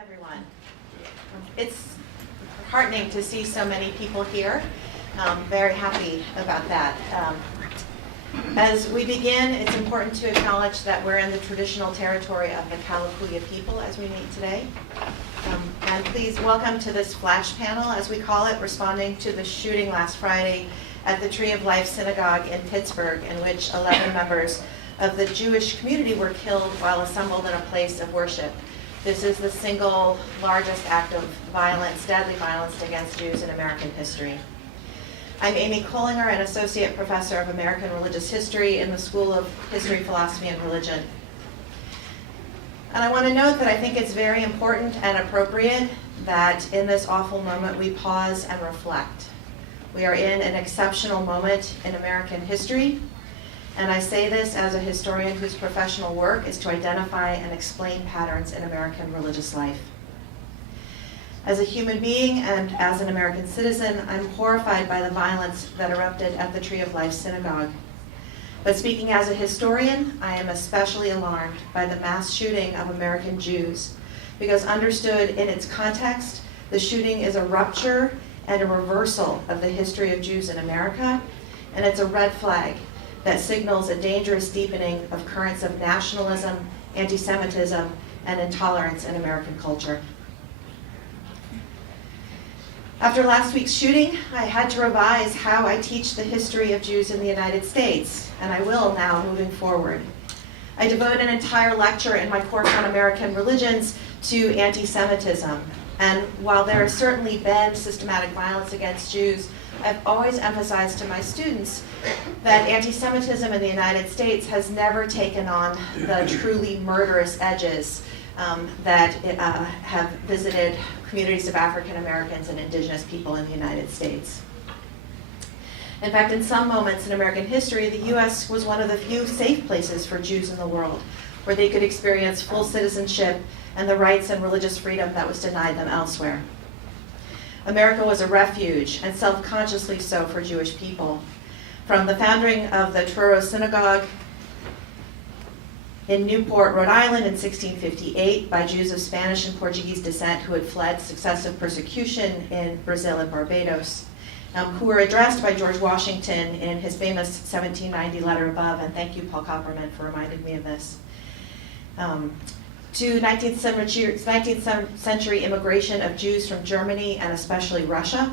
Everyone. It's heartening to see so many people here. Very happy about that. As we begin, it's important to acknowledge that we're in the traditional territory of the Kalapuya people as we meet today. And please welcome to this flash panel, as we call it, responding to the shooting last Friday at the Tree of Life Synagogue in Pittsburgh, in which 11 members of the Jewish community were killed while assembled in a place of worship. This is the single largest act of violence, deadly violence against Jews in American history. I'm Amy Kohlinger, an associate professor of American religious history in the School of History, Philosophy, and Religion. And I want to note that I think it's very important and appropriate that in this awful moment we pause and reflect. We are in an exceptional moment in American history. And I say this as a historian whose professional work is to identify and explain patterns in American religious life. As a human being and as an American citizen, I'm horrified by the violence that erupted at the Tree of Life Synagogue. But speaking as a historian, I am especially alarmed by the mass shooting of American Jews, because understood in its context, the shooting is a rupture and a reversal of the history of Jews in America, and it's a red flag that signals a dangerous deepening of currents of nationalism, antisemitism, and intolerance in American culture. After last week's shooting, I had to revise how I teach the history of Jews in the United States, and I will now moving forward. I devote an entire lecture in my course on American religions to antisemitism, and while there has certainly been systematic violence against Jews, I've always emphasized to my students that anti-Semitism in the United States has never taken on the truly murderous edges that have visited communities of African Americans and indigenous people in the United States. In fact, in some moments in American history, the U.S. was one of the few safe places for Jews in the world, where they could experience full citizenship and the rights and religious freedom that was denied them elsewhere. America was a refuge, and self-consciously so, for Jewish people. From the founding of the Truro Synagogue in Newport, Rhode Island in 1658 by Jews of Spanish and Portuguese descent who had fled successive persecution in Brazil and Barbados, who were addressed by George Washington in his famous 1790 letter above, and thank you, Paul Copperman, for reminding me of this. To 19th century immigration of Jews from Germany and especially Russia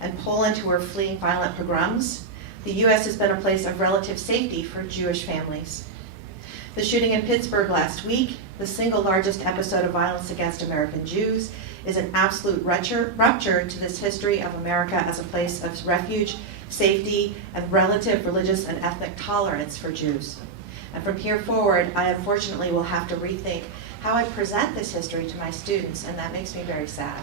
and Poland who were fleeing violent pogroms, the U.S. has been a place of relative safety for Jewish families. The shooting in Pittsburgh last week, the single largest episode of violence against American Jews, is an absolute rupture to this history of America as a place of refuge, safety, and relative religious and ethnic tolerance for Jews. And from here forward, I unfortunately will have to rethink how I present this history to my students, and that makes me very sad.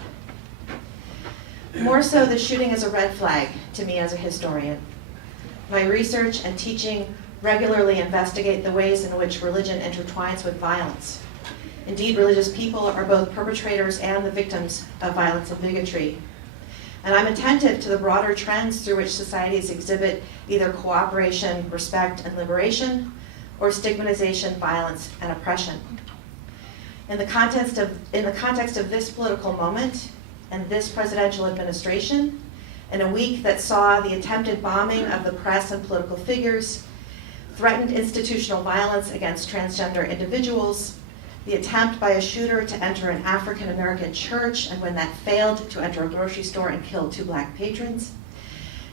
More so, the shooting is a red flag to me as a historian. My research and teaching regularly investigate the ways in which religion intertwines with violence. Indeed, religious people are both perpetrators and the victims of violence and bigotry. And I'm attentive to the broader trends through which societies exhibit either cooperation, respect, and liberation, or stigmatization, violence, and oppression. In the context of this political moment and this presidential administration, in a week that saw the attempted bombing of the press and political figures, threatened institutional violence against transgender individuals, the attempt by a shooter to enter an African American church, and when that failed, to enter a grocery store and kill 2 black patrons,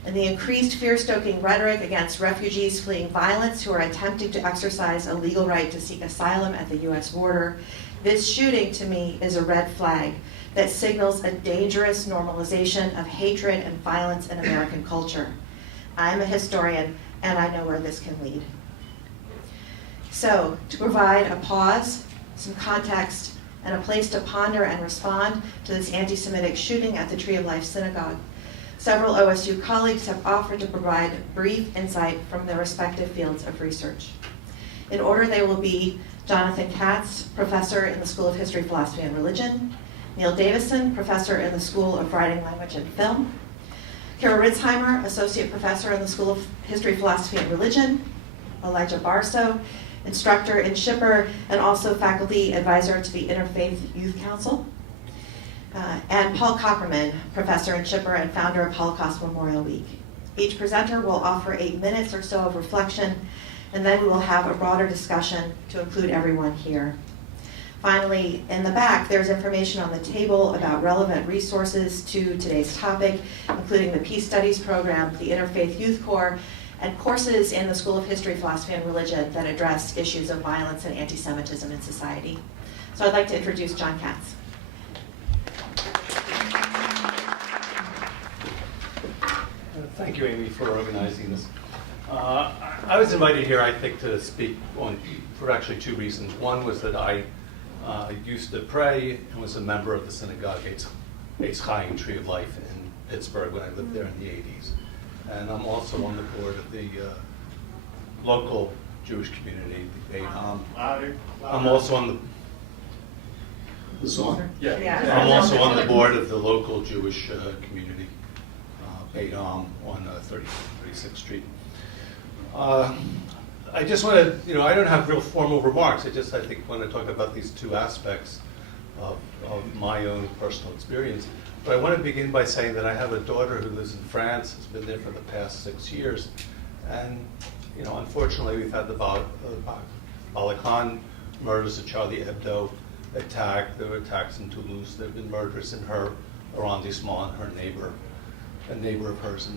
and the increased fear-stoking rhetoric against refugees fleeing violence who are attempting to exercise a legal right to seek asylum at the U.S. border, this shooting to me is a red flag that signals a dangerous normalization of hatred and violence in American culture. I'm a historian, and I know where this can lead. So, to provide a pause, some context, and a place to ponder and respond to this anti-Semitic shooting at the Tree of Life Synagogue, several OSU colleagues have offered to provide brief insight from their respective fields of research. In order, they will be Jonathan Katz, professor in the School of History, Philosophy, and Religion; Neil Davison, professor in the School of Writing, Language, and Film; Kara Ritzheimer, associate professor in the School of History, Philosophy, and Religion; Elijah Barso, instructor in Schipper, and also faculty advisor to the Interfaith Youth Council; and Paul Copperman, professor and shipper and founder of Holocaust Memorial Week. Each presenter will offer 8 minutes or so of reflection, and then we will have a broader discussion to include everyone here. Finally, in the back, there's information on the table about relevant resources to today's topic, including the Peace Studies program, the Interfaith Youth Corps, and courses in the School of History, Philosophy, and Religion that address issues of violence and anti-Semitism in society. So I'd like to introduce John Katz. Thank you, Amy, for organizing this. I was invited here, I think, to speak for actually 2 reasons. One was that I used to pray and was a member of the Synagogue Eitz Chaim Tree of Life in Pittsburgh when I lived there in the 80s. And I'm also on the board of the local Jewish community, the Beit Ham. I'm also on the song? Yeah. I'm also on the board of the local Jewish community, Beit Ham on 36th Street. I just want to, I don't have real formal remarks. I think, want to talk about these 2 aspects of my own personal experience. But I want to begin by saying that I have a daughter who lives in France, has been there for the past 6 years. And, unfortunately, we've had the Balkan murders, the Charlie Hebdo attack. There were attacks in Toulouse. There have been murders in her arrondissement. Her neighbor, a neighbor of hers, a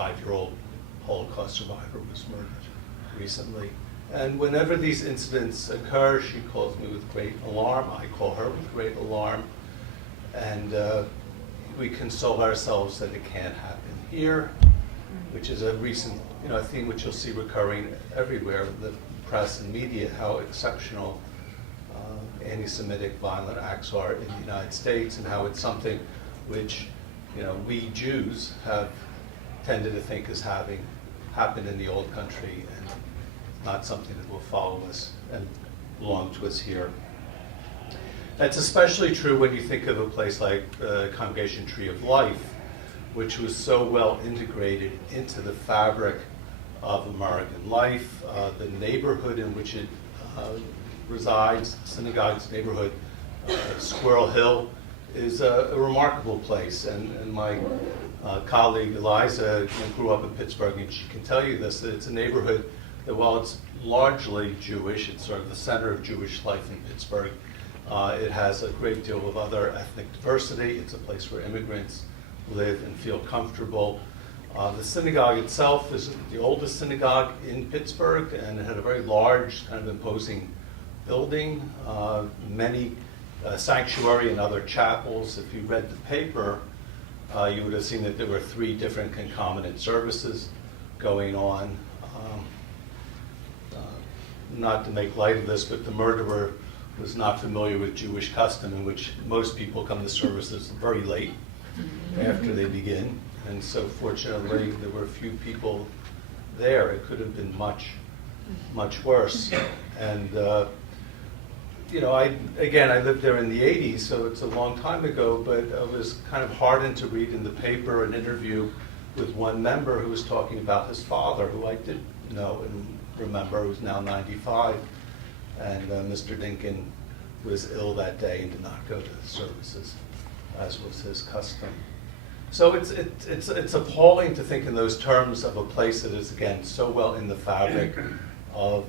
95-year-old Holocaust survivor, was murdered recently. And whenever these incidents occur, she calls me with great alarm. I call her with great alarm. And we console ourselves that it can't happen here, which is a recent theme which you'll see recurring everywhere in the press and media, how exceptional anti-Semitic violent acts are in the United States, and how it's something which we Jews have tended to think is having happened in the old country and not something that will follow us and belong to us here. That's especially true when you think of a place like Congregation Tree of Life, which was so well integrated into the fabric of American life. The neighborhood in which it resides, Synagogue's neighborhood, Squirrel Hill, is a remarkable place. And my colleague Eliza grew up in Pittsburgh, and she can tell you this, that it's a neighborhood that while it's largely Jewish, it's sort of the center of Jewish life in Pittsburgh, it has a great deal of other ethnic diversity. It's a place where immigrants live and feel comfortable. The synagogue itself is the oldest synagogue in Pittsburgh, and it had a very large, kind of imposing building, many sanctuary and other chapels. If you read the paper, you would have seen that there were 3 different concomitant services going on. Not to make light of this, but the murderer was not familiar with Jewish custom, in which most people come to services very late after they begin. And so fortunately, there were a few people there. It could have been much, much worse. And, I lived there in the 80s, so it's a long time ago, but I was kind of heartened to read in the paper an interview with one member who was talking about his father, who I did know and remember, who's now 95. And Mr. Dinkin was ill that day and did not go to the services, as was his custom. So it's appalling to think in those terms of a place that is, again, so well in the fabric of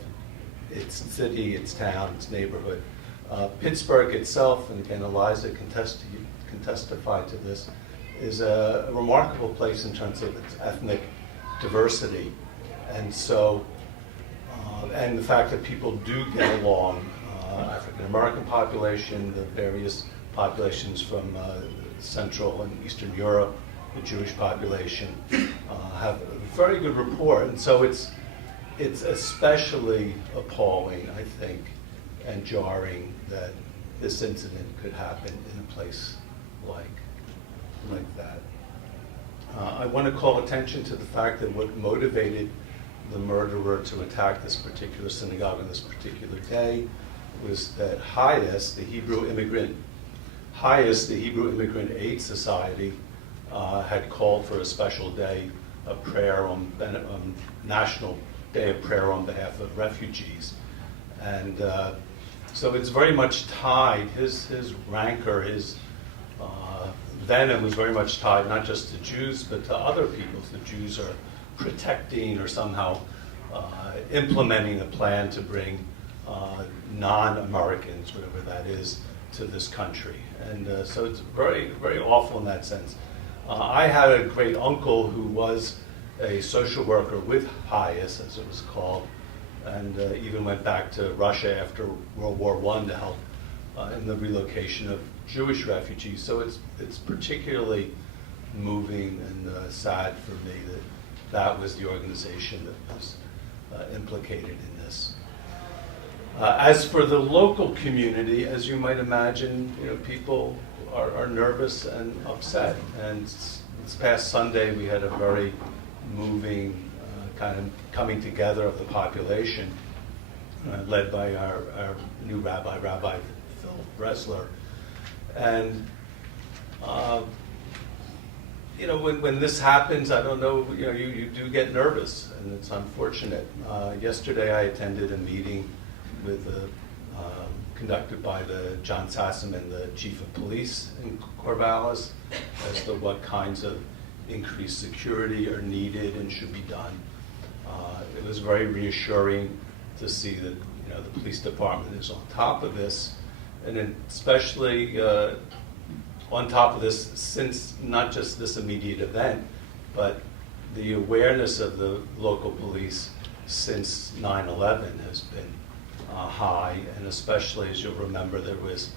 its city, its town, its neighborhood. Pittsburgh itself, and again, Eliza can testify to this, is a remarkable place in terms of its ethnic diversity. And so, and the fact that people do get along, African American population, the various populations from Central and Eastern Europe, the Jewish population, have a very good rapport. And so it's especially appalling, I think, and jarring that this incident could happen in a place like that. I want to call attention to the fact that what motivated the murderer to attack this particular synagogue on this particular day was that HIAS, the Hebrew Immigrant Aid Society, had called for a special day of prayer National Day of Prayer on behalf of refugees. And so it's very much tied, his rancor, his then it was very much tied not just to Jews, but to other peoples. The Jews are protecting or somehow implementing a plan to bring non-Americans, whatever that is, to this country. And so it's very, very awful in that sense. I had a great uncle who was a social worker with HIAS, as it was called, and even went back to Russia after World War I to help in the relocation of Jewish refugees. So it's particularly moving and sad for me that that was the organization that was implicated in this. As for the local community, as you might imagine, people are nervous and upset. And this past Sunday, we had a very moving kind of coming together of the population, led by our new Rabbi Phil Bresler. And when this happens, I don't know, you do get nervous, and it's unfortunate. Yesterday, I attended a meeting conducted by the John Sassaman, the chief of police in Corvallis, as to what kinds of increased security are needed and should be done. It was very reassuring to see that the police department is on top of this, and especially on top of this, since not just this immediate event, but the awareness of the local police since 9/11 has been high, and especially, as you'll remember, there was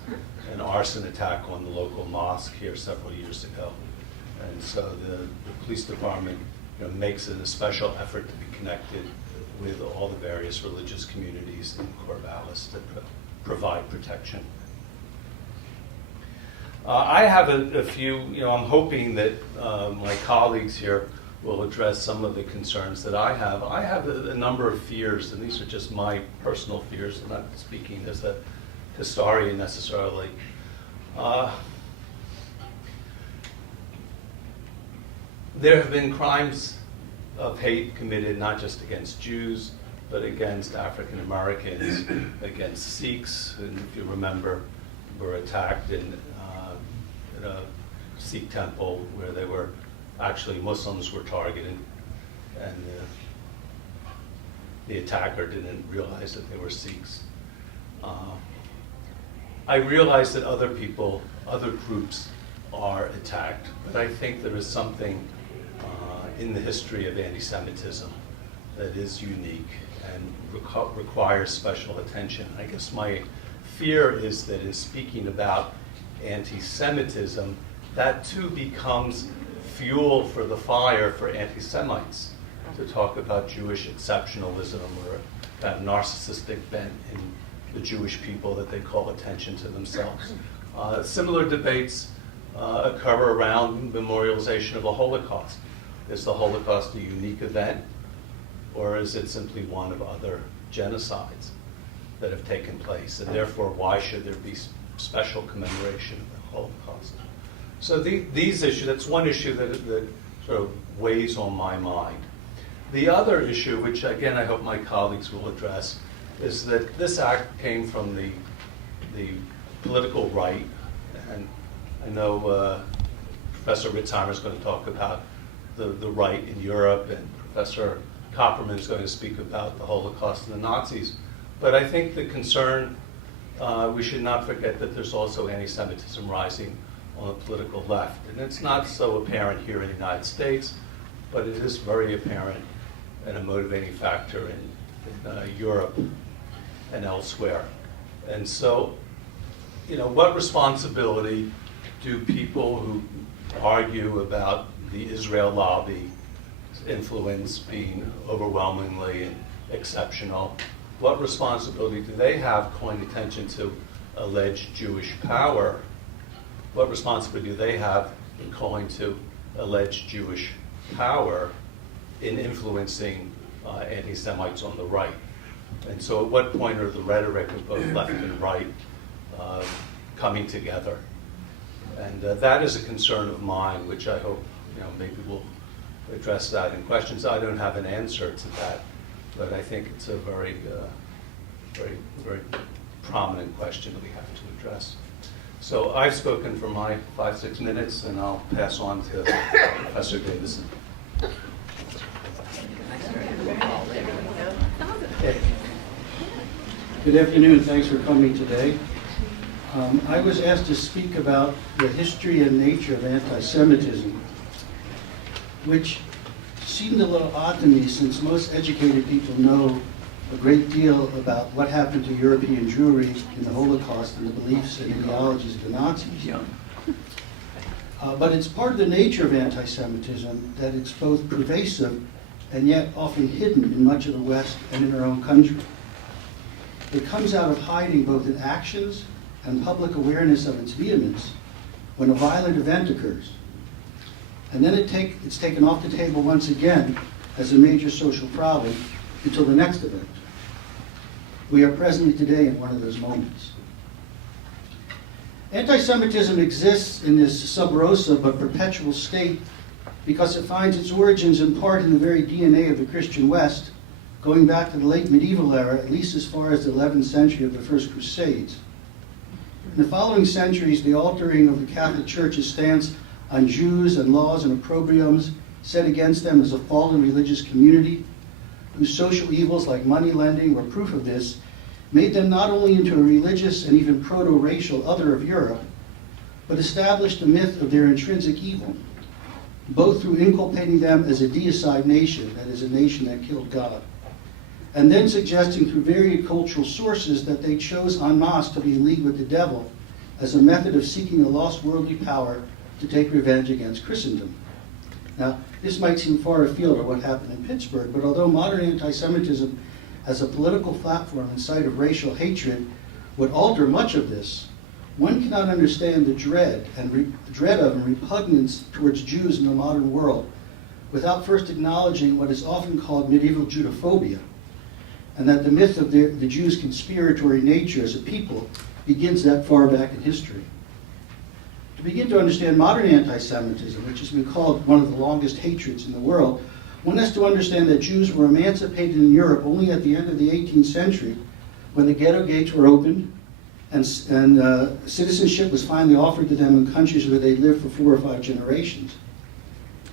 an arson attack on the local mosque here several years ago. And so the police department makes it a special effort to be connected with all the various religious communities in Corvallis to provide protection. I have a few, I'm hoping that my colleagues here will address some of the concerns that I have. I have a number of fears, and these are just my personal fears. I'm not speaking as a historian necessarily. There have been crimes of hate committed not just against Jews, but against African Americans, against Sikhs, and if you remember, were attacked in a Sikh temple where they were actually Muslims were targeted, and the attacker didn't realize that they were Sikhs. I realize that other people, other groups are attacked, but I think there is something in the history of anti-Semitism that is unique and requires special attention. I guess my fear is that in speaking about anti-Semitism, that too becomes fuel for the fire for anti-Semites to talk about Jewish exceptionalism or that narcissistic bent in the Jewish people that they call attention to themselves. Similar debates occur around memorialization of the Holocaust. Is the Holocaust a unique event, or is it simply one of other genocides that have taken place? And therefore, why should there be special commemoration of the Holocaust? So these issues, that's one issue that sort of weighs on my mind. The other issue, which again I hope my colleagues will address, is that this act came from the political right, and I know Professor Ritzheimer is going to talk about the right in Europe, and Professor Kopperman is going to speak about the Holocaust and the Nazis. But I think the concern, we should not forget that there's also anti-Semitism rising on the political left. And it's not so apparent here in the United States, but it is very apparent and a motivating factor in Europe and elsewhere. And so, what responsibility do people who argue about the Israel lobby influence being overwhelmingly exceptional, what responsibility do they have calling attention to alleged Jewish power? What responsibility do they have in calling to alleged Jewish power in influencing anti-Semites on the right? And so at what point are the rhetoric of both left and right coming together? And that is a concern of mine, which I hope maybe we'll address that in questions. I don't have an answer to that, but I think it's a very, very, very prominent question that we have to address. So I've spoken for my 5-6 minutes, and I'll pass on to Professor Davison. Good afternoon. Thanks for coming today. I was asked to speak about the history and nature of anti-Semitism, which seemed a little odd to me since most educated people know a great deal about what happened to European Jewry in the Holocaust and the beliefs and ideologies of the Nazis. But it's part of the nature of anti-Semitism that it's both pervasive and yet often hidden in much of the West and in our own country. It comes out of hiding both in actions and public awareness of its vehemence when a violent event occurs. And then it's taken off the table once again as a major social problem until the next event. We are presently today in one of those moments. Anti-Semitism exists in this sub rosa but perpetual state because it finds its origins in part in the very DNA of the Christian West, going back to the late medieval era, at least as far as the 11th century of the First Crusades. In the following centuries, the altering of the Catholic Church's stance on Jews and laws and opprobriums set against them as a fallen religious community, whose social evils like money lending were proof of this, made them not only into a religious and even proto-racial other of Europe, but established the myth of their intrinsic evil, both through inculpating them as a deicide nation, that is, a nation that killed God, and then suggesting through varied cultural sources that they chose en masse to be in league with the devil as a method of seeking a lost worldly power to take revenge against Christendom. Now, this might seem far afield of what happened in Pittsburgh, but although modern anti-Semitism as a political platform and site of racial hatred would alter much of this, one cannot understand the dread of and repugnance towards Jews in the modern world without first acknowledging what is often called medieval Judophobia, and that the myth of the Jews' conspiratory nature as a people begins that far back in history. To begin to understand modern anti-Semitism, which has been called one of the longest hatreds in the world, one has to understand that Jews were emancipated in Europe only at the end of the 18th century, when the ghetto gates were opened and citizenship was finally offered to them in countries where they lived for 4 or 5 generations.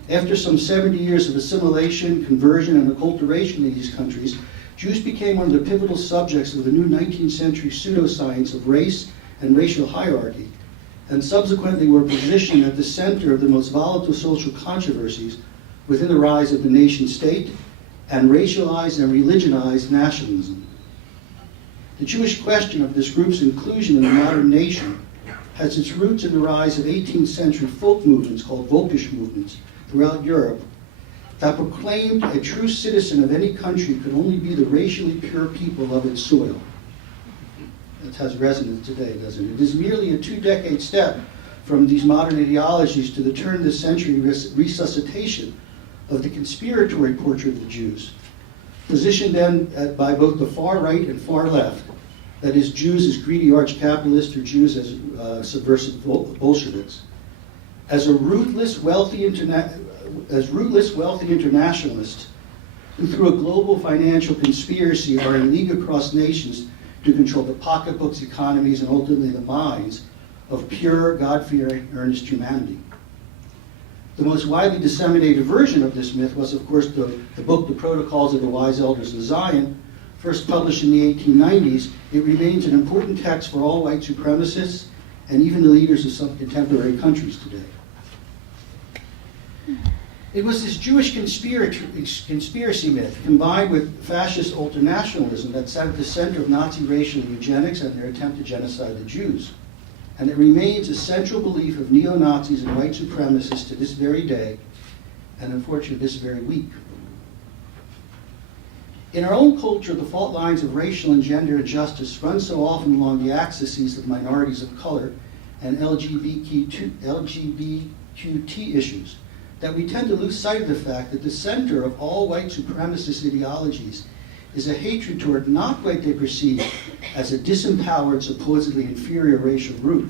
After some 70 years of assimilation, conversion, and acculturation in these countries, Jews became one of the pivotal subjects of the new 19th century pseudoscience of race and racial hierarchy, and subsequently were positioned at the center of the most volatile social controversies within the rise of the nation state and racialized and religionized nationalism. The Jewish question of this group's inclusion in the modern nation has its roots in the rise of 18th century folk movements called Volkish movements throughout Europe that proclaimed a true citizen of any country could only be the racially pure people of its soil. That has resonance today, doesn't it? It is merely a 2-decade step from these modern ideologies to the turn of the century resuscitation of the conspiratory portrait of the Jews, positioned then by both the far right and far left, that is, Jews as greedy arch-capitalists or Jews as subversive Bolsheviks, as rootless, wealthy internationalists who through a global financial conspiracy are in league across nations to control the pocketbooks, economies, and ultimately the minds of pure, God-fearing, earnest humanity. The most widely disseminated version of this myth was, of course, the book, The Protocols of the Wise Elders of Zion, first published in the 1890s. It remains an important text for all white supremacists and even the leaders of some contemporary countries today. It was this Jewish conspiracy myth combined with fascist ultranationalism that sat at the center of Nazi racial eugenics and their attempt to genocide the Jews. And it remains a central belief of neo-Nazis and white supremacists to this very day, and unfortunately this very week. In our own culture, the fault lines of racial and gender injustice run so often along the axes of minorities of color and LGBTQT issues that we tend to lose sight of the fact that the center of all white supremacist ideologies is a hatred toward not what they perceive as a disempowered, supposedly inferior racial group,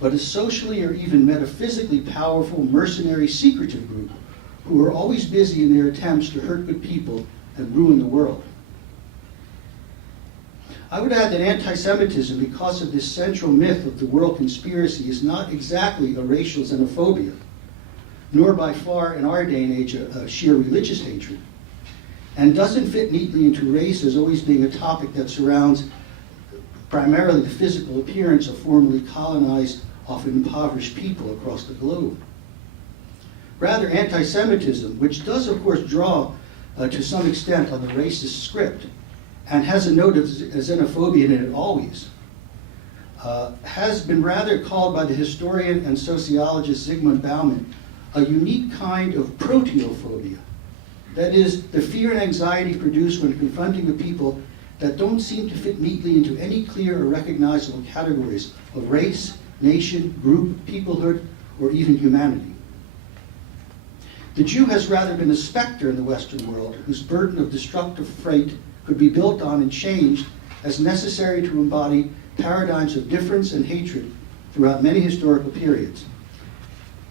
but a socially or even metaphysically powerful, mercenary, secretive group who are always busy in their attempts to hurt good people and ruin the world. I would add that anti-Semitism, because of this central myth of the world conspiracy, is not exactly a racial xenophobia, nor by far in our day and age a sheer religious hatred, and doesn't fit neatly into race as always being a topic that surrounds primarily the physical appearance of formerly colonized, often impoverished people across the globe. Rather, anti-Semitism, which does of course draw to some extent on the racist script, and has a note of xenophobia in it always, has been rather called by the historian and sociologist Zygmunt Bauman a unique kind of proteophobia. That is, the fear and anxiety produced when confronting the people that don't seem to fit neatly into any clear or recognizable categories of race, nation, group, peoplehood, or even humanity. The Jew has rather been a specter in the Western world whose burden of destructive freight could be built on and changed as necessary to embody paradigms of difference and hatred throughout many historical periods,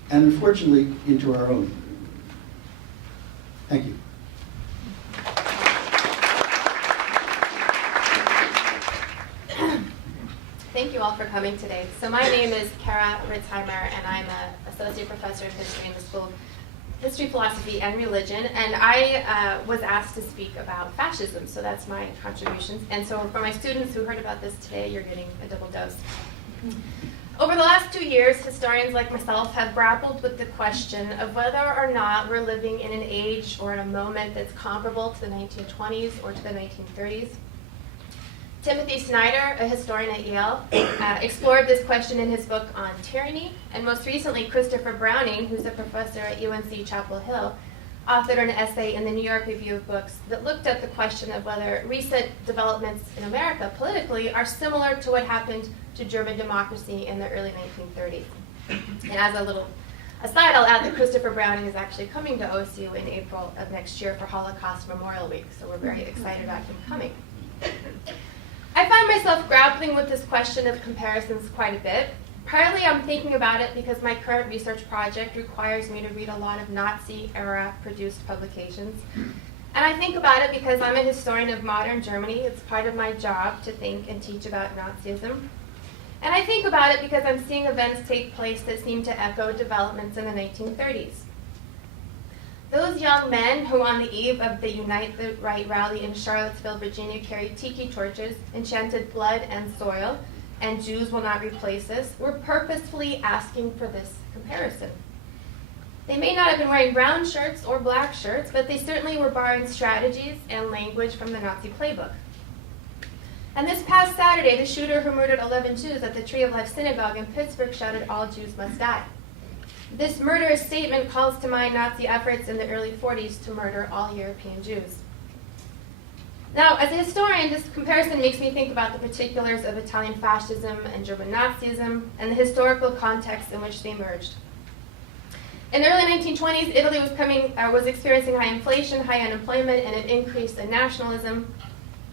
and unfortunately into our own. Thank you. Thank you all for coming today. So my name is Kara Ritzheimer, and I'm an associate professor of history in the School of History, Philosophy, and Religion. And I was asked to speak about fascism, so that's my contributions. And so for my students who heard about this today, you're getting a double dose. Over the last 2 years, historians like myself have grappled with the question of whether or not we're living in an age or in a moment that's comparable to the 1920s or to the 1930s. Timothy Snyder, a historian at Yale, explored this question in his book on tyranny, and most recently Christopher Browning, who's a professor at UNC Chapel Hill, authored an essay in the New York Review of Books that looked at the question of whether recent developments in America politically are similar to what happened to German democracy in the early 1930s. And as a little aside, I'll add that Christopher Browning is actually coming to OSU in April of next year for Holocaust Memorial Week, so we're very excited about him coming. I find myself grappling with this question of comparisons quite a bit. Partly I'm thinking about it because my current research project requires me to read a lot of Nazi-era produced publications. And I think about it because I'm a historian of modern Germany. It's part of my job to think and teach about Nazism. And I think about it because I'm seeing events take place that seem to echo developments in the 1930s. Those young men who on the eve of the Unite the Right rally in Charlottesville, Virginia, carried tiki torches, enchanted blood and soil, and Jews will not replace us, were purposefully asking for this comparison. They may not have been wearing brown shirts or black shirts, but they certainly were borrowing strategies and language from the Nazi playbook. And this past Saturday, the shooter who murdered 11 Jews at the Tree of Life Synagogue in Pittsburgh shouted, "All Jews must die." This murderous statement calls to mind Nazi efforts in the early 40s to murder all European Jews. Now, as a historian, this comparison makes me think about the particulars of Italian fascism and German Nazism and the historical context in which they emerged. In the early 1920s, Italy was experiencing high inflation, high unemployment, and an increase in nationalism.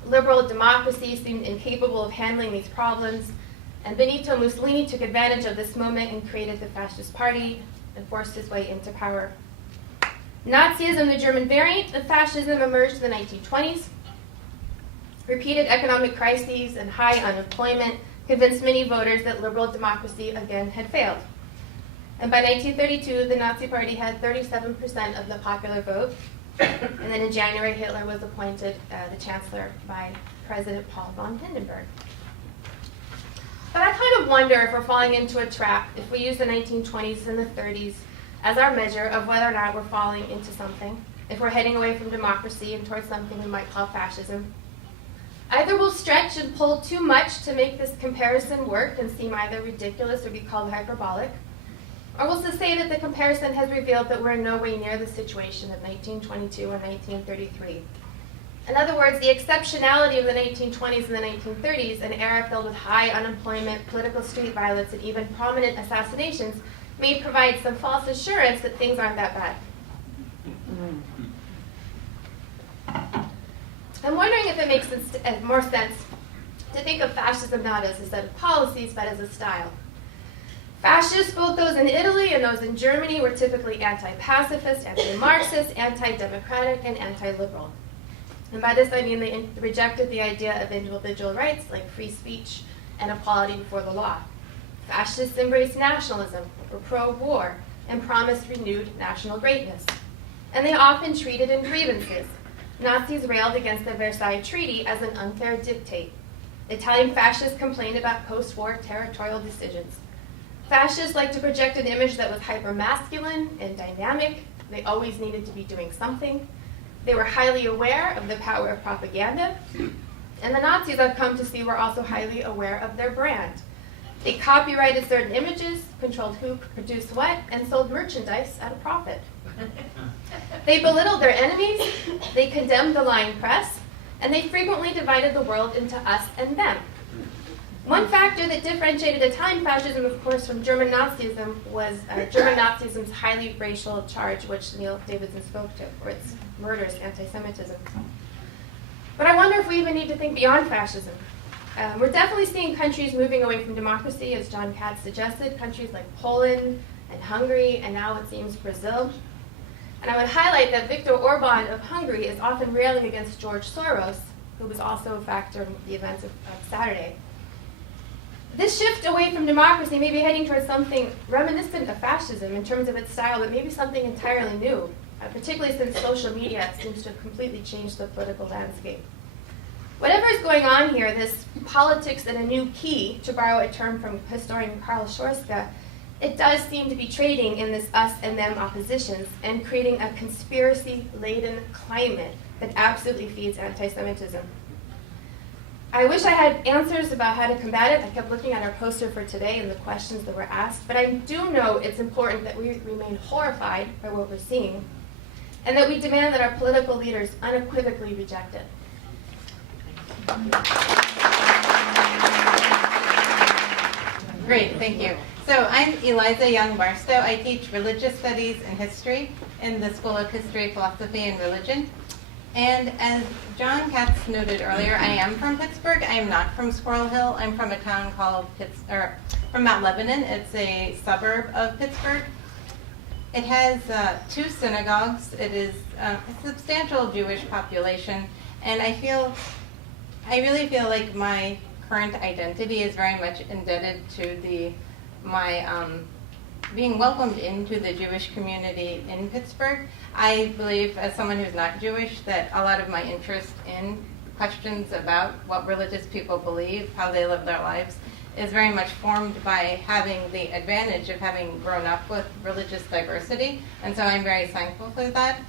Liberal democracy seemed incapable of handling these problems, and Benito Mussolini took advantage of this moment and created the Fascist Party and forced his way into power. Nazism, the German variant of fascism, emerged in the 1920s. Repeated economic crises and high unemployment convinced many voters that liberal democracy again had failed. And by 1932, the Nazi Party had 37% of the popular vote. And then in January, Hitler was appointed the chancellor by President Paul von Hindenburg. But I kind of wonder if we're falling into a trap if we use the 1920s and the 30s as our measure of whether or not we're falling into something, if we're heading away from democracy and towards something we might call fascism. Either we'll stretch and pull too much to make this comparison work and seem either ridiculous or be called hyperbolic, or we'll just say that the comparison has revealed that we're in no way near the situation of 1922 or 1933. In other words, the exceptionality of the 1920s and the 1930s, an era filled with high unemployment, political street violence, and even prominent assassinations, may provide some false assurance that things aren't that bad. I'm wondering if it makes more sense to think of fascism not as a set of policies, but as a style. Fascists, both those in Italy and those in Germany, were typically anti-pacifist, anti-Marxist, anti-democratic, and anti-liberal. And by this I mean they rejected the idea of individual rights like free speech and equality before the law. Fascists embraced nationalism, were pro-war, and promised renewed national greatness. And they often treated in grievances. Nazis railed against the Versailles Treaty as an unfair dictate. Italian fascists complained about post-war territorial decisions. Fascists liked to project an image that was hyper-masculine and dynamic. They always needed to be doing something. They were highly aware of the power of propaganda. And the Nazis, I've come to see, were also highly aware of their brand. They copyrighted certain images, controlled who produced what, and sold merchandise at a profit. They belittled their enemies, they condemned the lying press, and they frequently divided the world into us and them. One factor that differentiated Italian fascism, of course, from German Nazism was German Nazism's highly racial charge, which Neil Davidson spoke to, or its murders, antisemitism. But I wonder if we even need to think beyond fascism. We're definitely seeing countries moving away from democracy, as John Katz suggested, countries like Poland and Hungary, and now it seems Brazil. And I would highlight that Viktor Orban of Hungary is often railing against George Soros, who was also a factor in the events of Saturday. This shift away from democracy may be heading towards something reminiscent of fascism in terms of its style, but maybe something entirely new, particularly since social media seems to have completely changed the political landscape. Whatever is going on here, this politics in a new key, to borrow a term from historian Karl Schorska, it does seem to be trading in this us and them oppositions and creating a conspiracy-laden climate that absolutely feeds anti-Semitism. I wish I had answers about how to combat it. I kept looking at our poster for today and the questions that were asked, but I do know it's important that we remain horrified by what we're seeing and that we demand that our political leaders unequivocally reject it. Great, thank you. So I'm Eliza Young-Barstow. I teach religious studies and history in the School of History, Philosophy, and Religion. And as John Katz noted earlier, I am from Pittsburgh. I am not from Squirrel Hill. I'm from a town called from Mount Lebanon. It's a suburb of Pittsburgh. It has 2 synagogues. It is a substantial Jewish population, and I really feel like my current identity is very much indebted to my being welcomed into the Jewish community in Pittsburgh. I believe, as someone who's not Jewish, that a lot of my interest in questions about what religious people believe, how they live their lives, is very much formed by having the advantage of having grown up with religious diversity, and so I'm very thankful for that.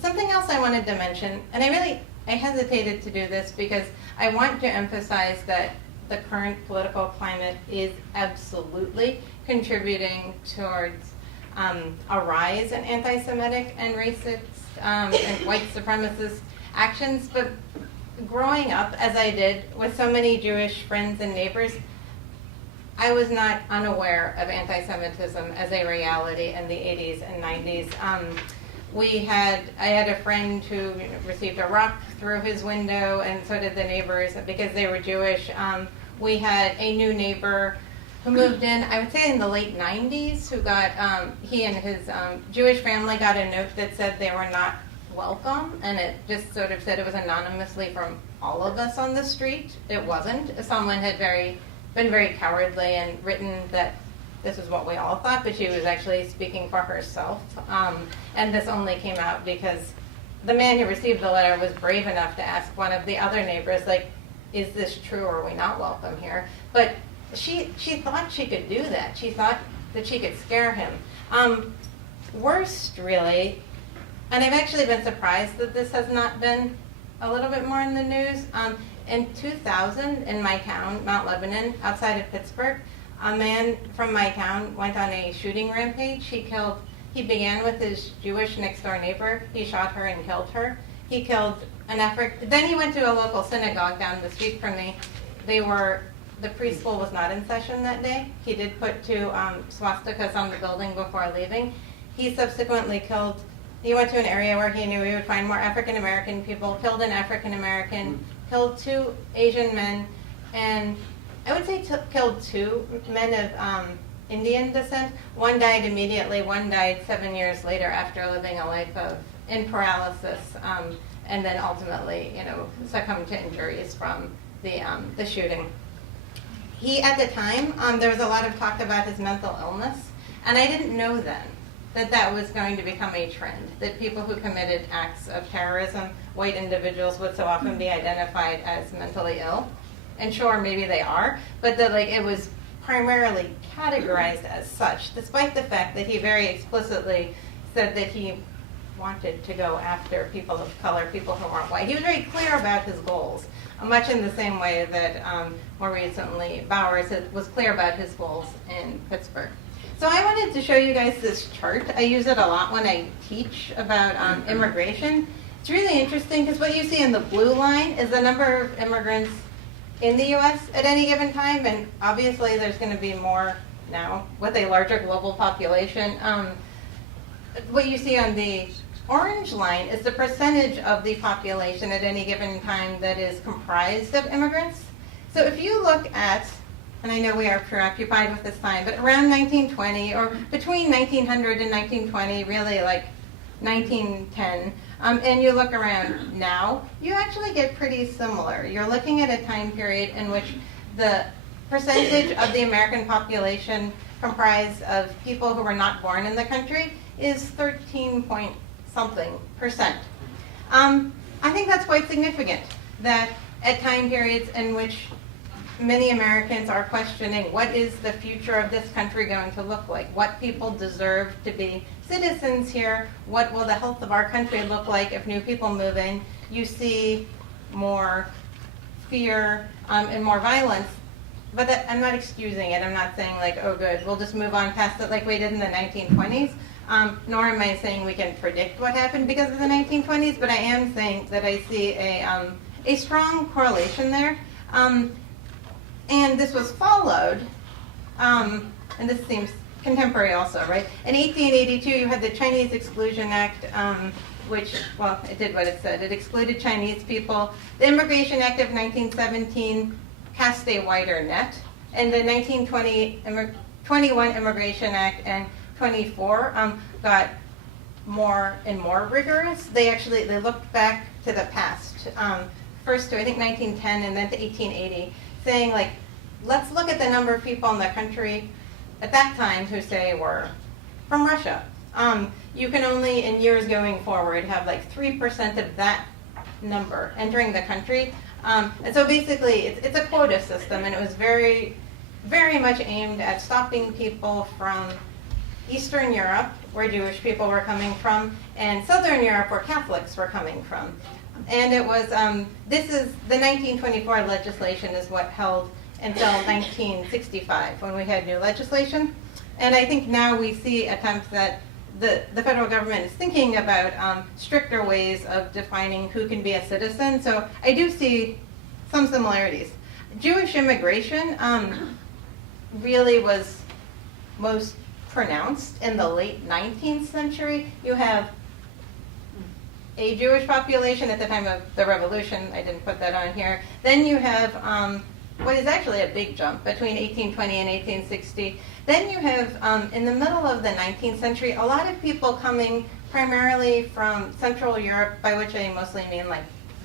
Something else I wanted to mention, and I hesitated to do this because I want to emphasize that the current political climate is absolutely contributing towards a rise in anti-Semitic and racist and white supremacist actions. But growing up, as I did, with so many Jewish friends and neighbors, I was not unaware of anti-Semitism as a reality in the 80s and 90s. I had a friend who received a rock through his window, and so did the neighbors because they were Jewish. We had a new neighbor who moved in, I would say in the late 90s, who got, he and his Jewish family got a note that said they were not welcome, and it just sort of said it was anonymously from all of us on the street. It wasn't. Someone had been very cowardly and written that this is what we all thought, but she was actually speaking for herself. And this only came out because the man who received the letter was brave enough to ask one of the other neighbors, like, is this true or are we not welcome here? But she thought she could do that. She thought that she could scare him. Worst, really, and I've actually been surprised that this has not been a little bit more in the news. In 2000, in my town, Mount Lebanon, outside of Pittsburgh, a man from my town went on a shooting rampage. He began with his Jewish next-door neighbor. He shot her and killed her. He killed then he went to a local synagogue down the street from me. The preschool was not in session that day. He did put 2 swastikas on the building before leaving. He subsequently he went to an area where he knew he would find more African American people, killed an African American, killed 2 Asian men, and I would say killed 2 men of Indian descent. One died immediately, one died 7 years later after living a life in paralysis and then ultimately, succumbed to injuries from the shooting. He, at the time, there was a lot of talk about his mental illness, and I didn't know then that that was going to become a trend, that people who committed acts of terrorism, white individuals, would so often be identified as mentally ill. And sure, maybe they are, but that it was primarily categorized as such, despite the fact that he very explicitly said that he wanted to go after people of color, people who weren't white. He was very clear about his goals, much in the same way that more recently Bowers was clear about his goals in Pittsburgh. So I wanted to show you guys this chart. I use it a lot when I teach about immigration. It's really interesting because what you see in the blue line is the number of immigrants in the U.S. at any given time, and obviously there's going to be more now with a larger global population. What you see on the orange line is the percentage of the population at any given time that is comprised of immigrants. So if you look at, and I know we are preoccupied with this time, but around 1920 or between 1900 and 1920, really like 1910, and you look around now, you actually get pretty similar. You're looking at a time period in which the percentage of the American population comprised of people who were not born in the country is 13-point-something%. I think that's quite significant, that at time periods in which many Americans are questioning what is the future of this country going to look like, what people deserve to be citizens here, what will the health of our country look like if new people move in, you see more fear and more violence. But I'm not excusing it. I'm not saying oh good, we'll just move on past it like we did in the 1920s. Nor am I saying we can predict what happened because of the 1920s, but I am saying that I see a strong correlation there. And this was followed, and this seems contemporary also, right? In 1882, you had the Chinese Exclusion Act, which, well, it did what it said. It excluded Chinese people. The Immigration Act of 1917 cast a wider net. And the 1921 Immigration Act and 24 got more and more rigorous. They looked back to the past, first to I think 1910 and then to 1880, saying let's look at the number of people in the country at that time who say were from Russia. You can only, in years going forward, have 3% of that number entering the country. And so basically, it's a quota system, and it was very, very much aimed at stopping people from Eastern Europe, where Jewish people were coming from, and Southern Europe, where Catholics were coming from. And it was, the 1924 legislation is what held until 1965, when we had new legislation. And I think now we see attempts that the federal government is thinking about stricter ways of defining who can be a citizen. So I do see some similarities. Jewish immigration really was most pronounced in the late 19th century. You have a Jewish population at the time of the Revolution. I didn't put that on here. Then you have what is actually a big jump between 1820 and 1860. Then you have, in the middle of the 19th century, a lot of people coming primarily from Central Europe, by which I mostly mean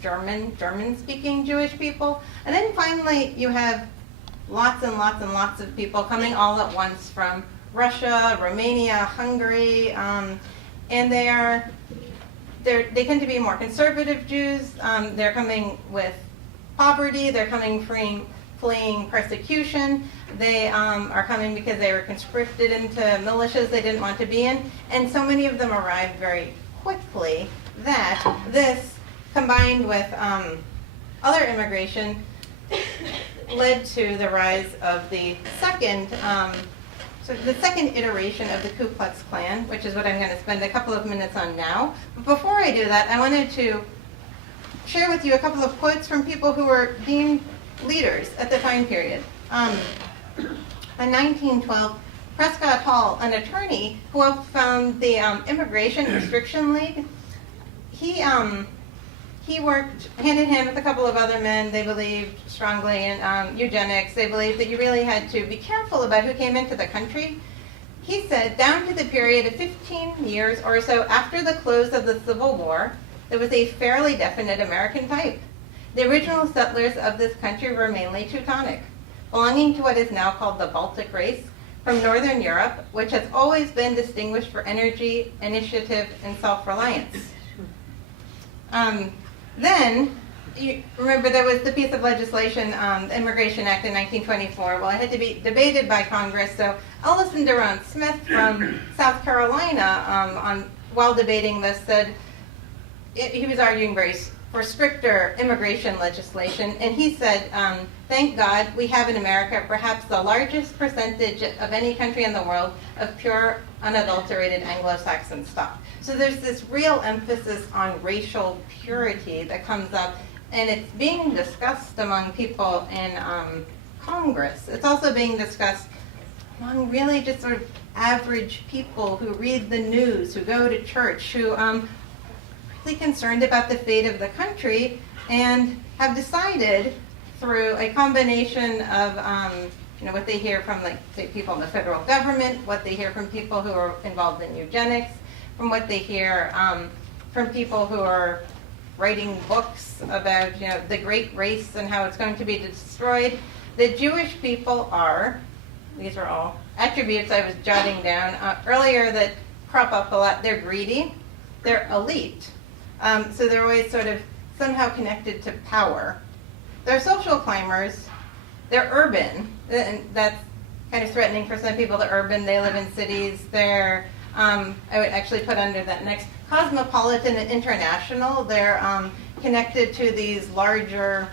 German-speaking Jewish people. And then finally, you have lots and lots and lots of people coming all at once from Russia, Romania, Hungary, and they tend to be more conservative Jews. They're coming with poverty. They're coming fleeing persecution. They are coming because they were conscripted into militias they didn't want to be in. And so many of them arrived very quickly that this, combined with other immigration, led to the rise of the second iteration of the Ku Klux Klan, which is what I'm going to spend a couple of minutes on now. But before I do that, I wanted to share with you a couple of quotes from people who were deemed leaders at the time period. In 1912, Prescott Hall, an attorney who helped found the Immigration Restriction League, he worked hand in hand with a couple of other men. They believed strongly in eugenics. They believed that you really had to be careful about who came into the country. He said, down to the period of 15 years or so after the close of the Civil War, there was a fairly definite American type. The original settlers of this country were mainly Teutonic, belonging to what is now called the Baltic race, from Northern Europe, which has always been distinguished for energy, initiative, and self-reliance. Then, you remember there was the piece of legislation, the Immigration Act in 1924. Well, it had to be debated by Congress, so Ellison Durant Smith from South Carolina, while debating this, said he was arguing for stricter immigration legislation, and he said, thank God we have in America perhaps the largest percentage of any country in the world of pure, unadulterated Anglo-Saxon stock. So there's this real emphasis on racial purity that comes up, and it's being discussed among people in Congress. It's also being discussed among really just sort of average people who read the news, who go to church, who really concerned about the fate of the country and have decided through a combination of what they hear from, like, say, people in the federal government, what they hear from people who are involved in eugenics, from what they hear from people who are writing books about the great race and how it's going to be destroyed. The Jewish people are, these are all attributes I was jotting down earlier that crop up a lot. They're greedy, they're elite, so they're always sort of somehow connected to power. They're social climbers, they're urban, and that's kind of threatening for some people. They're urban, they live in cities, they're, I would actually put under that next, cosmopolitan and international. They're connected to these larger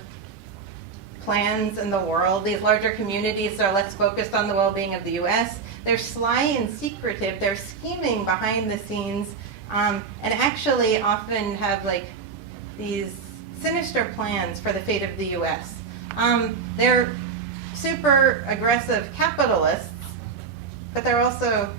plans in the world, these larger communities, so less focused on the well-being of the U.S. They're sly and secretive, they're scheming behind the scenes, and actually often have like these sinister plans for the fate of the U.S. They're super aggressive capitalists, but they're also,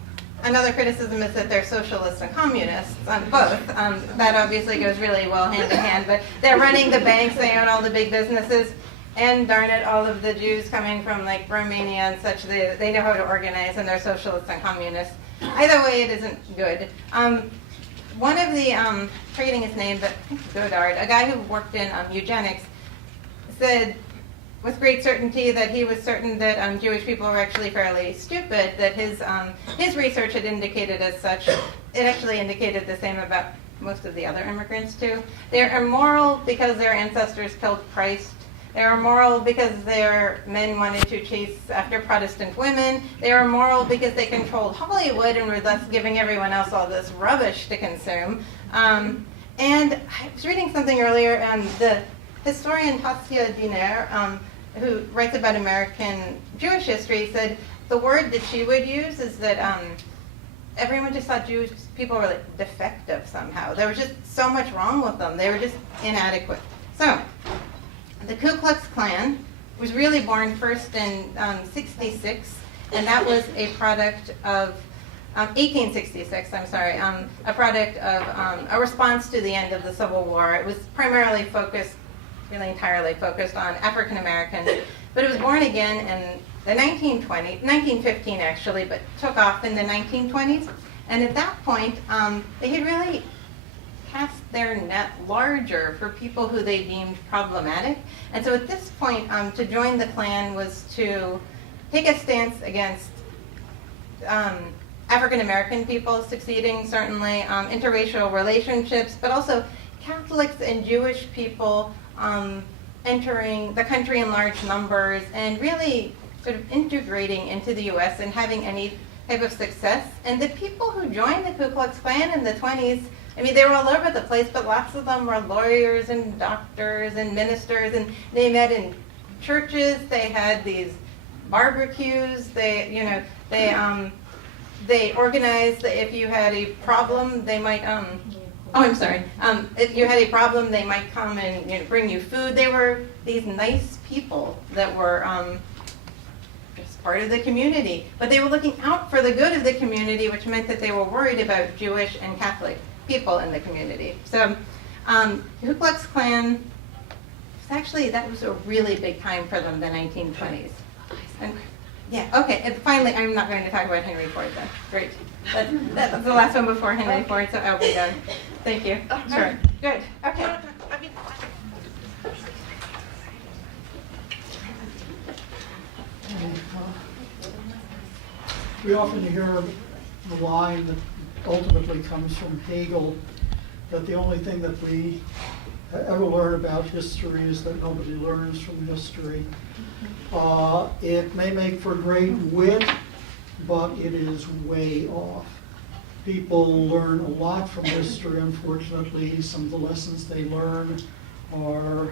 another criticism is that they're socialists and communists, both. That obviously goes really well hand in hand, but they're running the banks, they own all the big businesses, and darn it, all of the Jews coming from like Romania and such, they know how to organize, and they're socialists and communists. Either way, it isn't good. One of the, forgetting his name, but Godard, a guy who worked in eugenics, said with great certainty that he was certain that Jewish people were actually fairly stupid, that his research had indicated as such. It actually indicated the same about most of the other immigrants too. They're immoral because their ancestors killed Christ. They're immoral because their men wanted to chase after Protestant women. They're immoral because they controlled Hollywood and were thus giving everyone else all this rubbish to consume. And I was reading something earlier, the historian Tassia Diner, who writes about American Jewish history, said the word that she would use is that everyone just thought Jewish people were like defective somehow. There was just so much wrong with them. They were just inadequate. So, the Ku Klux Klan was really born first in 66, and that was a product of 1866, I'm sorry, a product of a response to the end of the Civil War. It was primarily focused, really entirely focused on African Americans, but it was born again in the 1915 actually, but took off in the 1920s. And at that point, they had really cast their net larger for people who they deemed problematic. And so at this point, to join the Klan was to take a stance against African American people succeeding, certainly, interracial relationships, but also Catholics and Jewish people entering the country in large numbers and really sort of integrating into the U.S. and having any type of success. And the people who joined the Ku Klux Klan in the 20s, I mean, they were all over the place, but lots of them were lawyers and doctors and ministers, and they met in churches. They had these barbecues. They organized that if you had a problem, they might, if you had a problem, they might come and bring you food. They were these nice people that were just part of the community, but they were looking out for the good of the community, which meant that they were worried about Jewish and Catholic people in the community. So Ku Klux Klan, actually, that was a really big time for them, the 1920s. And, yeah, okay, and finally, I'm not going to talk about Henry Ford then. Great. That's the last one before Henry Ford, so I'll be done. Thank you. Oh, Sure. Good, okay. We often hear the line that ultimately comes from Hegel, that the only thing that we ever learn about history is that nobody learns from history. It may make for great wit, but it is way off. People learn a lot from history. Unfortunately, some of the lessons they learn are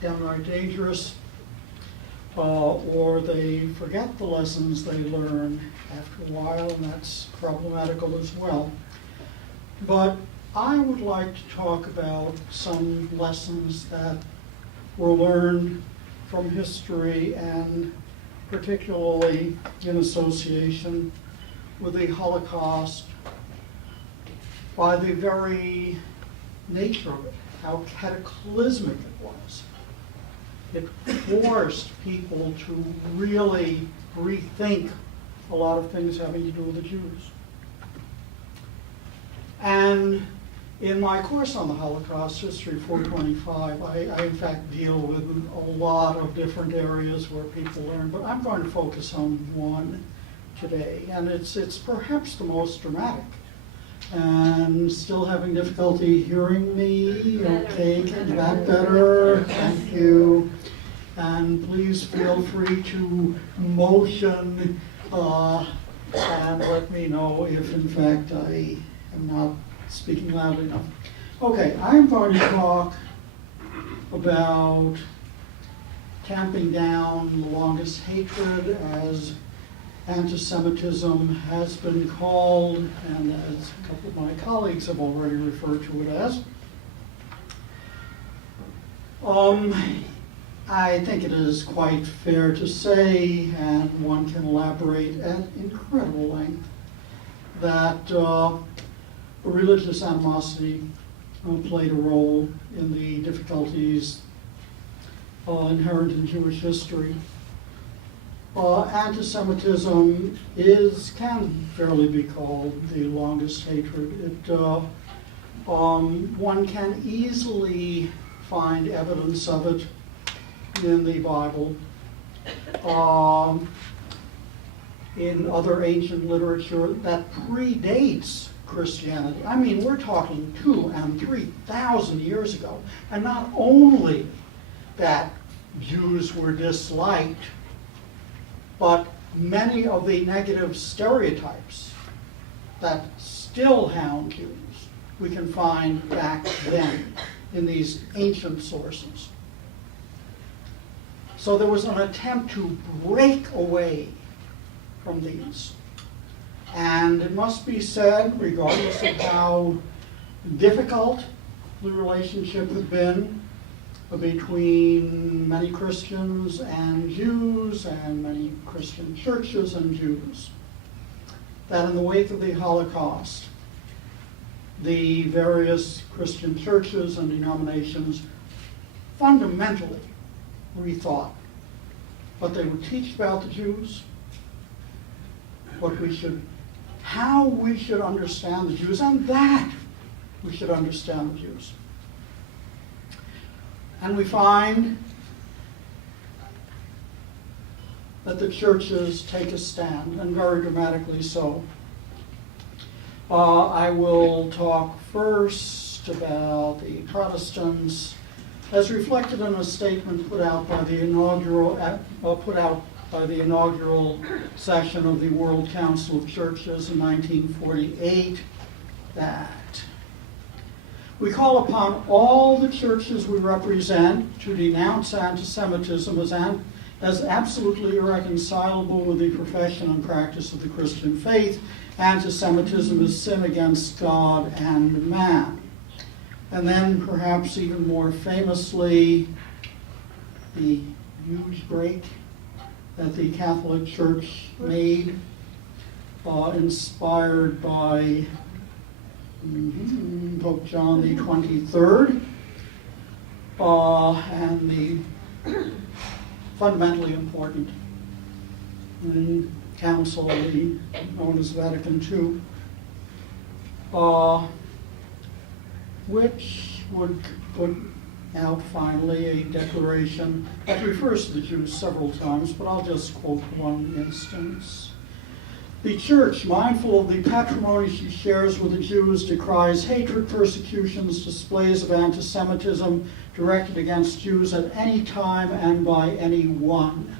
downright dangerous, or they forget the lessons they learn after a while, and that's problematical as well. But I would like to talk about some lessons that were learned from history, and particularly in association with the Holocaust, by the very nature of it, how cataclysmic it was. It forced people to really rethink a lot of things having to do with the Jews. And in my course on the Holocaust, History 425, I in fact deal with a lot of different areas where people learn, but I'm going to focus on one today, and it's perhaps the most dramatic. And still having difficulty hearing me? Okay, is that better? Thank you. And please feel free to motion and let me know if in fact I am not speaking loudly enough. Okay, I'm going to talk about tamping down the longest hatred, as antisemitism has been called, and as a couple of my colleagues have already referred to it as. I think it is quite fair to say, and one can elaborate at incredible length, that religious animosity played a role in the difficulties inherent in Jewish history. Antisemitism can fairly be called the longest hatred. One can easily find evidence of it in the Bible, in other ancient literature that predates Christianity. I mean, we're talking 2,000 and 3,000 years ago. And not only that Jews were disliked, but many of the negative stereotypes that still hound Jews, we can find back then in these ancient sources. So there was an attempt to break away from these. And it must be said, regardless of how difficult the relationship had been between many Christians and Jews, and many Christian churches and Jews, that in the wake of the Holocaust, the various Christian churches and denominations fundamentally rethought what they would teach about the Jews, how we should understand the Jews, and that we should understand the Jews. And we find that the churches take a stand, and very dramatically so. I will talk first about the Protestants, as reflected in a statement put out by the inaugural session of the World Council of Churches in 1948, that we call upon all the churches we represent to denounce antisemitism as absolutely irreconcilable with the profession and practice of the Christian faith. Antisemitism is sin against God and man. And then, perhaps even more famously, the huge break that the Catholic Church made, inspired by Pope John the 23rd, and the fundamentally important council, known as Vatican II. which would put out finally a declaration that refers to the Jews several times, but I'll just quote one instance. The church, mindful of the patrimony she shares with the Jews, decries hatred, persecutions, displays of antisemitism directed against Jews at any time and by anyone.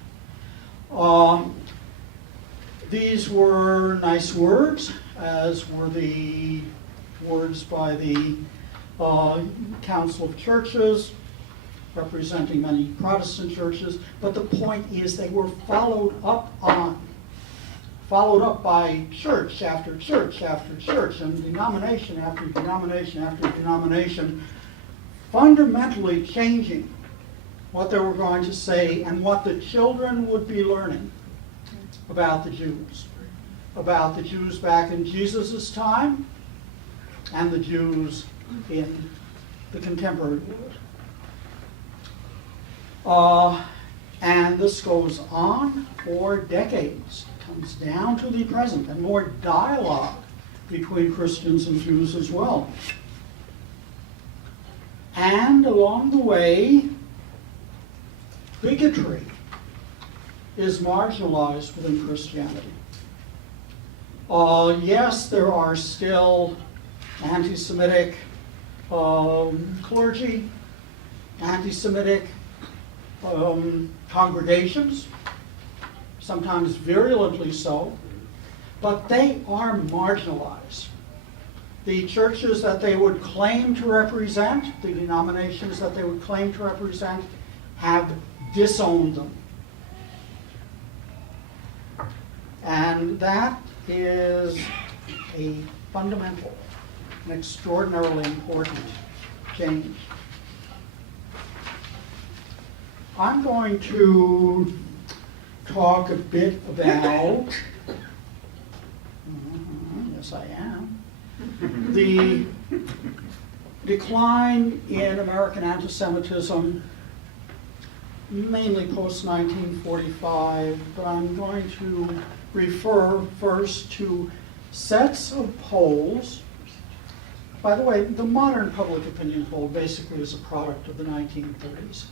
These were nice words, as were the words by the Council of Churches, representing many Protestant churches, but the point is they were followed up by church after church after church, and denomination after denomination after denomination, fundamentally changing what they were going to say and what the children would be learning about the Jews back in Jesus' time and the Jews in the contemporary world. And this goes on for decades. It comes down to the present, and more dialogue between Christians and Jews as well. And along the way, bigotry is marginalized within Christianity. Yes, there are still anti-Semitic clergy, anti-Semitic congregations, sometimes virulently so, but they are marginalized. The churches that they would claim to represent, the denominations that they would claim to represent, have disowned them. And that is a fundamental, an extraordinarily important change. I'm going to talk a bit about, yes I am, the decline in American antisemitism, mainly post-1945, but I'm going to refer first to sets of polls. By the way, the modern public opinion poll basically is a product of the 1930s.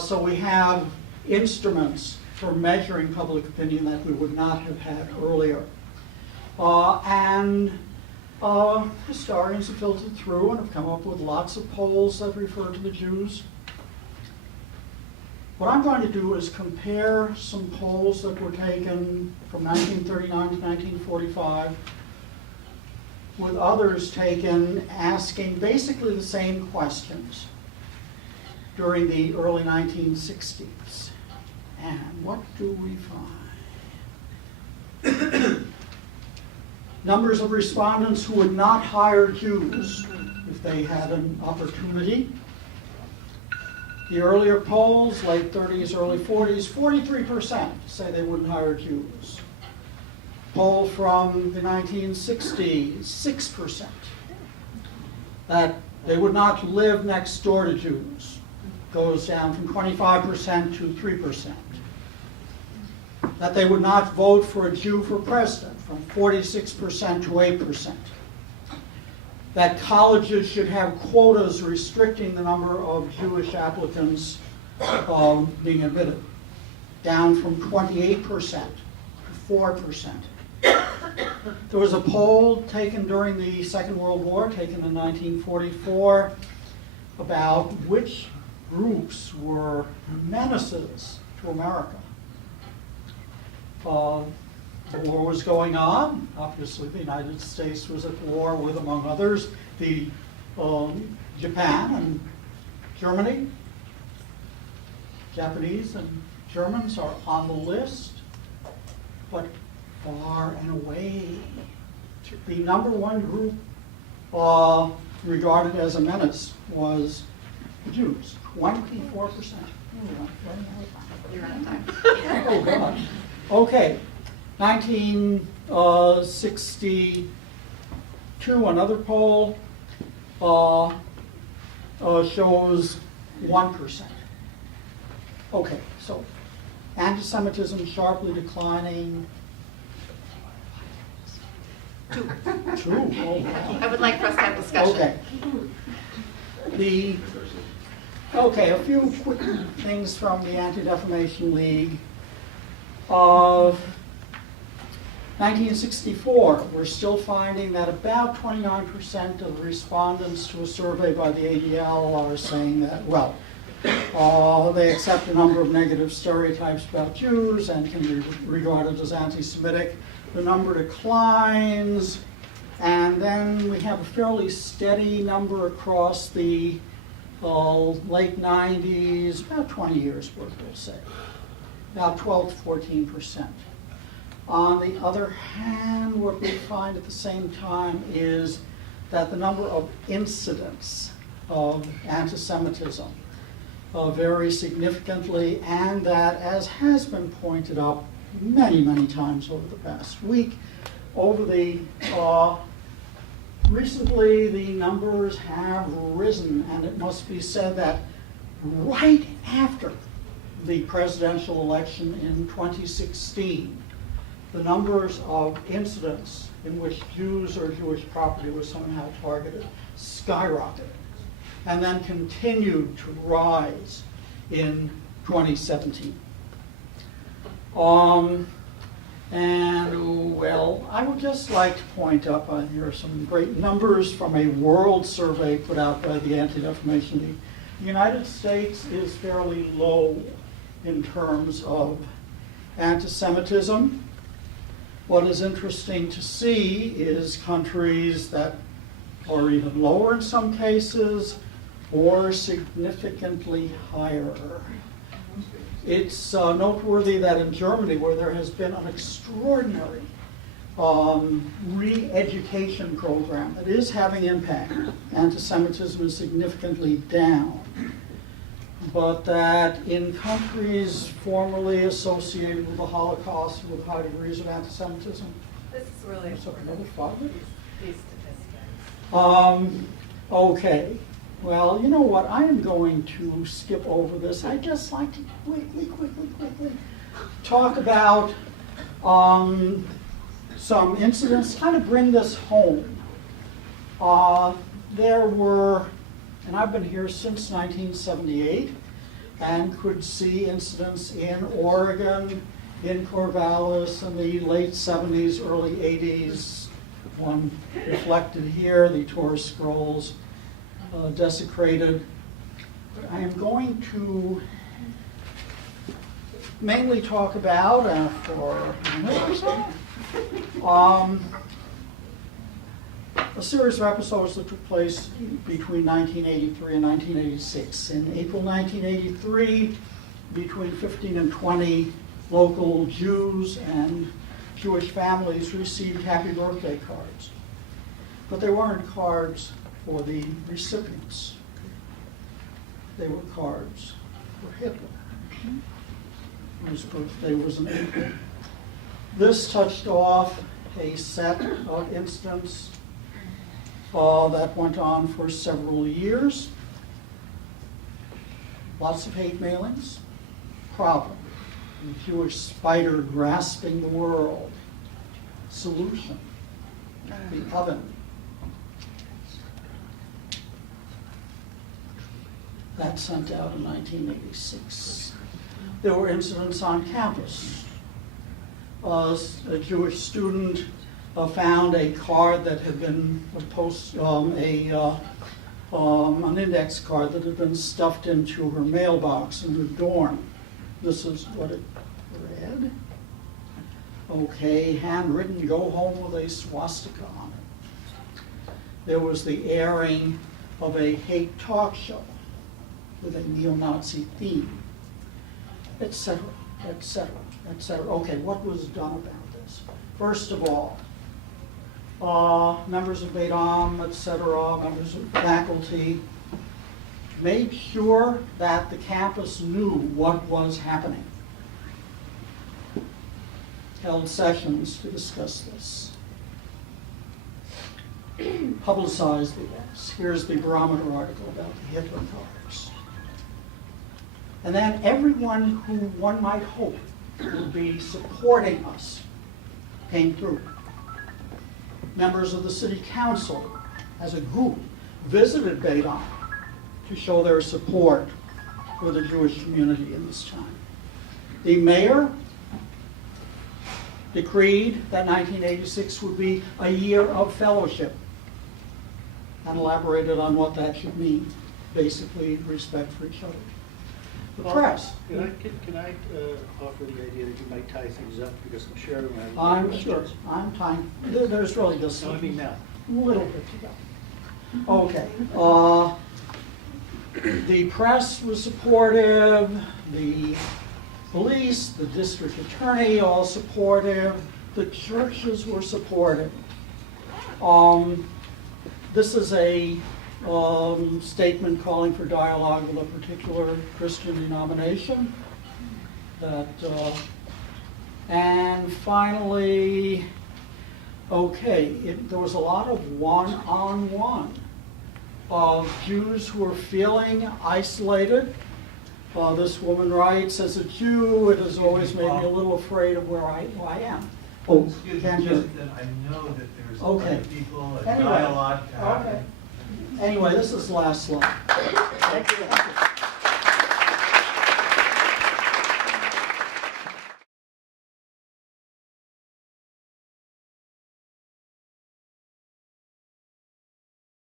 So we have instruments for measuring public opinion that we would not have had earlier. And historians have filtered through and have come up with lots of polls that refer to the Jews. What I'm going to do is compare some polls that were taken from 1939 to 1945 with others taken asking basically the same questions during the early 1960s. And what do we find? Numbers of respondents who would not hire Jews if they had an opportunity. The earlier polls, late 30s, early 40s, 43% say they wouldn't hire Jews. Poll from the 1960s, 6%, that they would not live next door to Jews. Goes down from 25% to 3%. That they would not vote for a Jew for president, from 46% to 8%. That colleges should have quotas restricting the number of Jewish applicants being admitted, down from 28% to 4%. There was a poll taken during the Second World War, taken in 1944, about which groups were menaces to America. The war was going on. Obviously, the United States was at war with, among others, Japan and Germany. Japanese and Germans are on the list, but far and away, the number one group regarded as a menace was the Jews, 24%. You're out of time. Oh, God. Okay. 1962, another poll shows 1%. Okay, so antisemitism sharply declining. 2%. Two? Oh, wow. I would like for us to have discussion. Okay. Okay, a few quick things from the Anti-Defamation League. Of 1964, we're still finding that about 29% of the respondents to a survey by the ADL are saying that, well, they accept a number of negative stereotypes about Jews and can be regarded as anti-Semitic. The number declines, and then we have a fairly steady number across the late 90s, about 20 years worth, we'll say, about 12 to 14%. On the other hand, what we find at the same time is that the number of incidents of antisemitism vary significantly, and that, as has been pointed out many, many times over the past week, recently the numbers have risen, and it must be said that right after the presidential election in 2016, the numbers of incidents in which Jews or Jewish property was somehow targeted skyrocketed, and then continued to rise in 2017. And, well, I would just like to point up, here are some great numbers from a world survey put out by the Anti-Defamation League. The United States is fairly low in terms of antisemitism. What is interesting to see is countries that are even lower in some cases or significantly higher. It's noteworthy that in Germany, where there has been an extraordinary re-education program that is having impact, anti-Semitism is significantly down. But that in countries formerly associated with the Holocaust with high degrees of anti-Semitism, This is really another 5 minutes. these statistics. Okay. Well, you know what? I am going to skip over this. I'd just like to quickly talk about some incidents, kind of bring this home. There were, and I've been here since 1978, and could see incidents in Oregon, in Corvallis in the late 70s, early 80s. One reflected here, the Torah scrolls desecrated. But I am going to mainly talk about, for a minute or so, a series of episodes that took place between 1983 and 1986. In April 1983, between 15 and 20 local Jews and Jewish families received happy birthday cards. But they weren't cards for the recipients. They were cards for Hitler, whose birthday was in April. This touched off a set of incidents that went on for several years. Lots of hate mailings. Problem: the Jewish spider grasping the world. Solution: the oven. That sent out in 1986. There were incidents on campus. A Jewish student found a card that had been an index card that had been stuffed into her mailbox in her dorm. This is what it read. Okay, handwritten, go home with a swastika on it. There was the airing of a hate talk show with a neo-Nazi theme, etc., etc., etc. Okay, what was done about this? First of all, members of Beit Am, etc., members of faculty, made sure that the campus knew what was happening. Held sessions to discuss this. Publicized the events. Here's the Barometer article about the Hitler cards. And then everyone who one might hope would be supporting us came through. members of the city council, as a group, visited Beidon to show their support for the Jewish community in this time. The mayor decreed that 1986 would be a year of fellowship and elaborated on what that should mean. Basically, respect for each other. The press. Can I offer the idea that you might tie things up, because I'm sure everyone has I'm questions. sure, I'm time, there's really just No, I a mean now. little bit to go. Okay. The press was supportive, the police, the district attorney, all supportive, the churches were supportive. This is a statement calling for dialogue with a particular Christian denomination. And finally, okay, there was a lot of one-on-one of Jews who were feeling isolated. This woman writes, as a Jew, it has always made me a little afraid of where I am. Oh, Excuse can me, you? just that I know that there's Okay. other people, a Anyway, dialogue to happen. okay. Anyway, this is the last slide. Thank you.